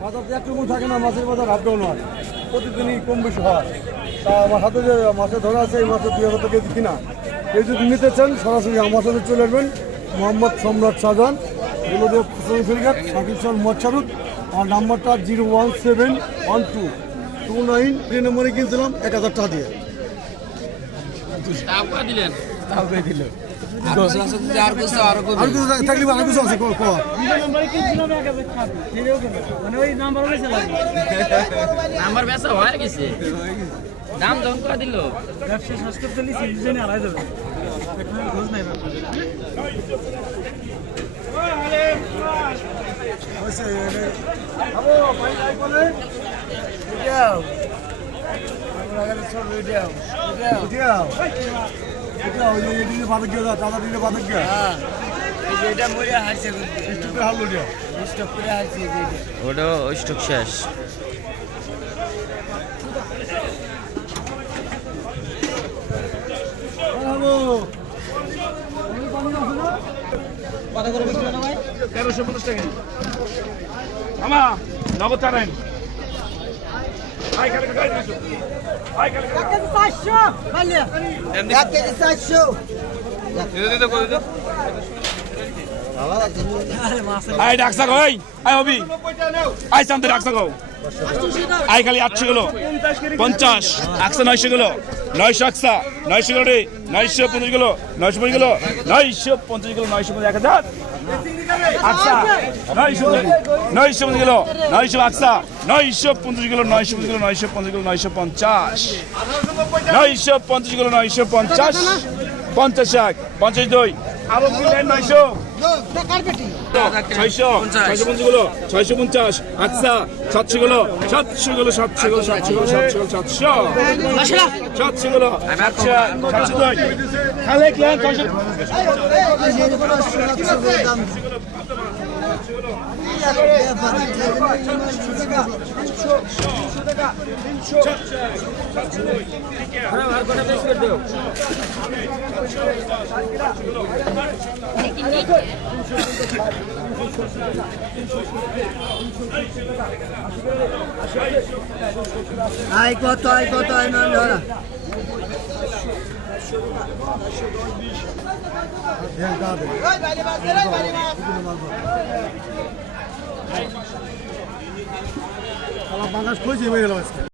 বাজার তো একটু থাকে না মাছের বাজার ডাউন হয় প্রতিদিনই কম বেশি হয়। তা আমার হাতে যে মাছের ধরা আছে এই মাছের দুই হাজার টাকা কিনা এই যদি নিতে চান সরাসরি আমার সাথে চলে আসবেন। মোহাম্মদ সম্রাট শাহজাহান গুলোদেব খুচরো ফেরিঘাট শাকিল মচ্ছারুদ আমার নাম্বারটা zero one seven one two two nine three নম্বরে কিনছিলাম এক হাজার টাকা দিয়ে। দিলেন? আর নাম্বার বেচা হয়ে গেছে দাম যখন করে দিল হয়েছে, এনে- খাব, ভাই, যাই বলে। উঠিয়াও। উঠিয়াও, ওই যে এদিকে বাদক গিয়ে উঠিয়াও। ওটা? স্টক শেষ। তেরোশো পঞ্চাশ টাকা। আমা নগদ চালান। আই ডাকসা গো আই হবি আই শান্তি ডাকসা কও আই খালি আটশো কিলো পঞ্চাশ একশো নয়শো কিলো নয়শো একশা নয়শো রে নয়শো পঞ্চাশ কিলো নয়শো পঞ্চাশ কিলো নয়শো পঞ্চাশ কিলো নয়শো পঞ্চাশ এক হাজার পঞ্চাশ কিলো নয়শো কিলো কিলো নয়শো পঞ্চাশ। কিলো পঞ্চাশ পঞ্চাশ কিলো পঞ্চাশ। পঞ্চাশ এক, পঞ্চাশ দুই। নয়শো। ছয়শো ছয়শো পঞ্চাশ কিলো ছয়শো পঞ্চাশ আকসা সাতশো কিলো সাতশো কিলো সাতশো। কিলো সাতশো কিলো সাতশো কিলো সাতশো সাতশো কিলো সাতশো সাতশো। দুই খালে কিলেন ছয়শো আই কত আই কত আই না ধরা। বাংলাদেশ কই যে গেল আজকে।